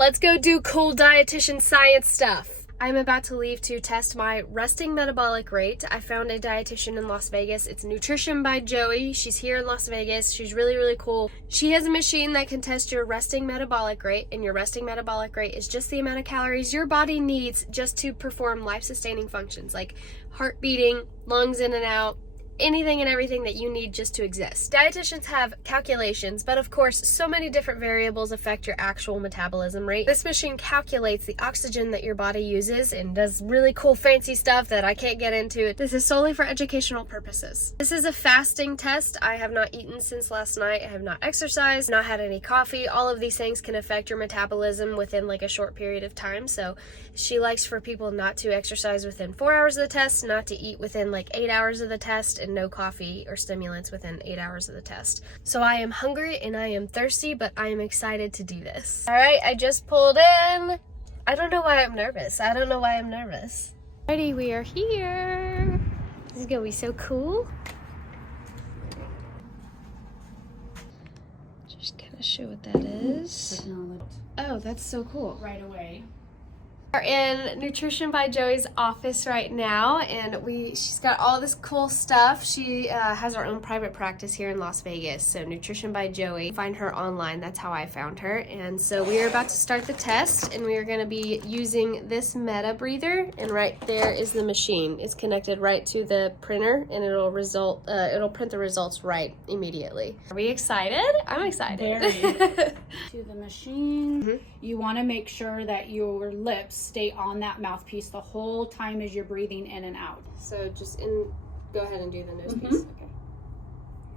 Let's go do cool dietitian science stuff. I'm about to leave to test my resting metabolic rate. I found a dietitian in Las Vegas. It's Nutrition by Joey. She's here in Las Vegas. She's really, really cool. She has a machine that can test your resting metabolic rate, and your resting metabolic rate is just the amount of calories your body needs just to perform life-sustaining functions like heart beating, lungs in and out, anything and everything that you need just to exist. Dietitians have calculations, but of course, so many different variables affect your actual metabolism rate. This machine calculates the oxygen that your body uses and does really cool fancy stuff that I can't get into. This is solely for educational purposes. This is a fasting test. I have not eaten since last night. I have not exercised, not had any coffee. All of these things can affect your metabolism within like a short period of time. So she likes for people not to exercise within 4 hours of the test, not to eat within like 8 hours of the test, and no coffee or stimulants within 8 hours of the test. So I am hungry and I am thirsty, but I am excited to do this. All right, I just pulled in. I don't know why I'm nervous. Alrighty, we are here. This is gonna be so cool. Just kind of show what that is. Oh, that's so cool. Right away. We're in Nutrition by Joey's office right now, and she's got all this cool stuff. She has her own private practice here in Las Vegas, so Nutrition by Joey. Find her online, that's how I found her. And so we are about to start the test, and we are going to be using this Meta breather, and right there is the machine. It's connected right to the printer, and it'll print the results right immediately. Are we excited? I'm excited. Very. To the machine, you want to make sure that your lips stay on that mouthpiece the whole time as you're breathing in and out. So go ahead and do the nose piece. Okay.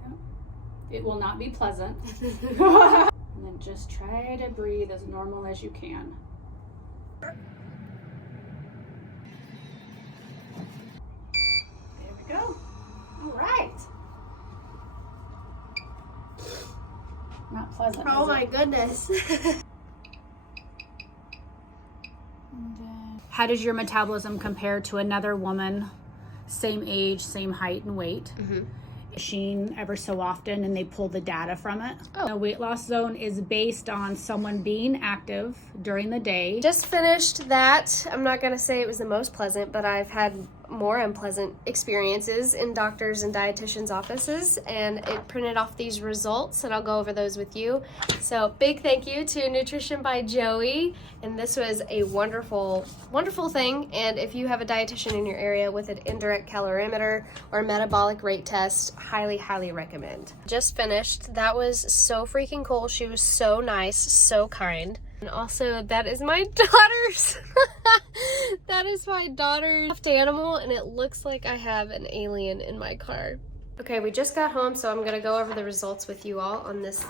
Yeah. It will not be pleasant. And then just try to breathe as normal as you can. There we go. All right. Not pleasant. Oh my goodness. How does your metabolism compare to another woman, same age, same height and weight? Machine ever so often, and they pull the data from it. The weight loss zone is based on someone being active during the day. Just finished that. I'm not gonna say it was the most pleasant, but I've had more unpleasant experiences in doctors and dietitians' offices, and it printed off these results, and I'll go over those with you. So big thank you to Nutrition by Joey, and this was a wonderful, wonderful thing. And if you have a dietitian in your area with an indirect calorimeter or metabolic rate test, highly, highly recommend. Just finished. That was so freaking cool. She was so nice, so kind. And also, that is my daughter's. That is my daughter's stuffed animal, and it looks like I have an alien in my car. Okay, we just got home, so I'm gonna go over the results with you all on this.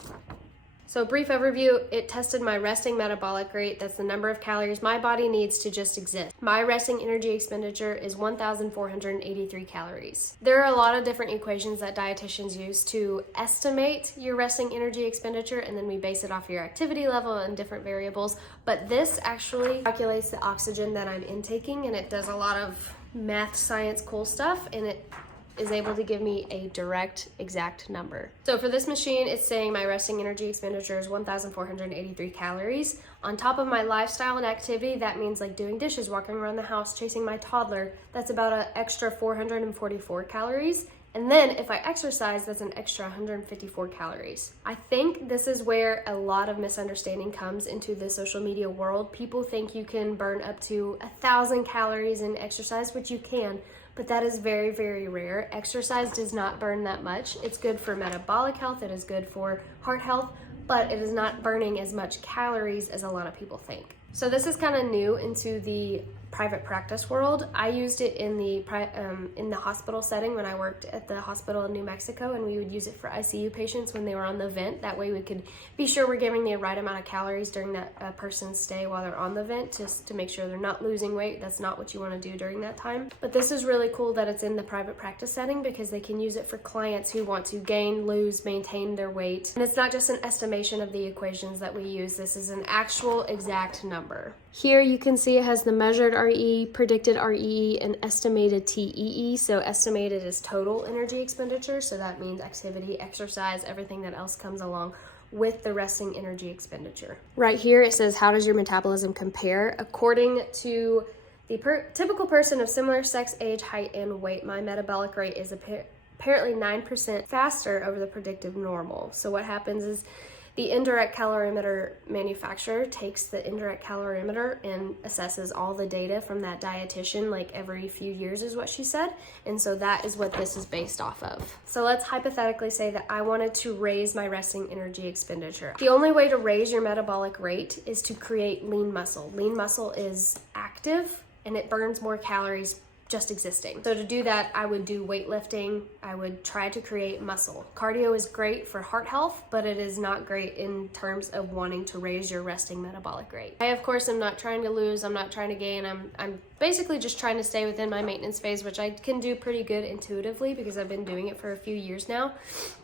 So brief overview, it tested my resting metabolic rate. That's the number of calories my body needs to just exist. My resting energy expenditure is 1,483 calories. There are a lot of different equations that dietitians use to estimate your resting energy expenditure, and then we base it off your activity level and different variables. But this actually calculates the oxygen that I'm intaking, and it does a lot of math, science, cool stuff, and it is able to give me a direct, exact number. So for this machine, it's saying my resting energy expenditure is 1,483 calories. On top of my lifestyle and activity, that means like doing dishes, walking around the house, chasing my toddler, that's about an extra 444 calories. And then if I exercise, that's an extra 154 calories. I think this is where a lot of misunderstanding comes into the social media world. People think you can burn up to 1,000 calories in exercise, which you can, but that is very, very rare. Exercise does not burn that much. It's good for metabolic health, it is good for heart health, but it is not burning as much calories as a lot of people think. So this is kind of new into the private practice world. I used it in the hospital setting when I worked at the hospital in New Mexico, and we would use it for ICU patients when they were on the vent. That way we could be sure we're giving the right amount of calories during that person's stay while they're on the vent, just to make sure they're not losing weight. That's not what you want to do during that time. But this is really cool that it's in the private practice setting, because they can use it for clients who want to gain, lose, maintain their weight. And it's not just an estimation of the equations that we use. This is an actual exact number. Here you can see it has the measured RE, predicted RE, and estimated TEE. So estimated is total energy expenditure. So that means activity, exercise, everything that else comes along with the resting energy expenditure. Right here it says, how does your metabolism compare? According to the typical person of similar sex, age, height, and weight, my metabolic rate is apparently 9% faster over the predictive normal. So what happens is the indirect calorimeter manufacturer takes the indirect calorimeter and assesses all the data from that dietitian like every few years is what she said. And so that is what this is based off of. So let's hypothetically say that I wanted to raise my resting energy expenditure. The only way to raise your metabolic rate is to create lean muscle. Lean muscle is active and it burns more calories just existing. So to do that, I would do weightlifting. I would try to create muscle. Cardio is great for heart health, but it is not great in terms of wanting to raise your resting metabolic rate. I, of course, am not trying to lose. I'm not trying to gain. I'm basically just trying to stay within my maintenance phase, which I can do pretty good intuitively because I've been doing it for a few years now.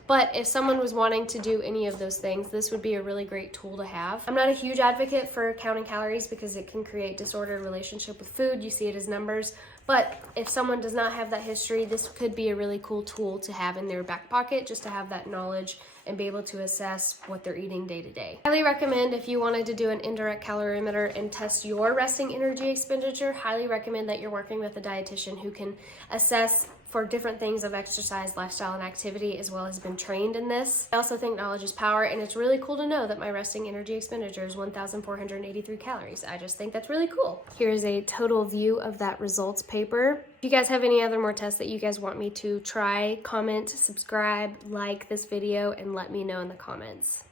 But if someone was wanting to do any of those things, this would be a really great tool to have. I'm not a huge advocate for counting calories because it can create disordered relationship with food. You see it as numbers. But if someone does not have that history, this could be a really cool tool to have in their back pocket just to have that knowledge and be able to assess what they're eating day to day. Highly recommend if you wanted to do an indirect calorimeter and test your resting energy expenditure, highly recommend that you're working with a dietitian who can assess for different things of exercise, lifestyle, and activity, as well as been trained in this. I also think knowledge is power, and it's really cool to know that my resting energy expenditure is 1,483 calories. I just think that's really cool. Here's a total view of that results paper. If you guys have any other more tests that you guys want me to try, comment, subscribe, like this video, and let me know in the comments.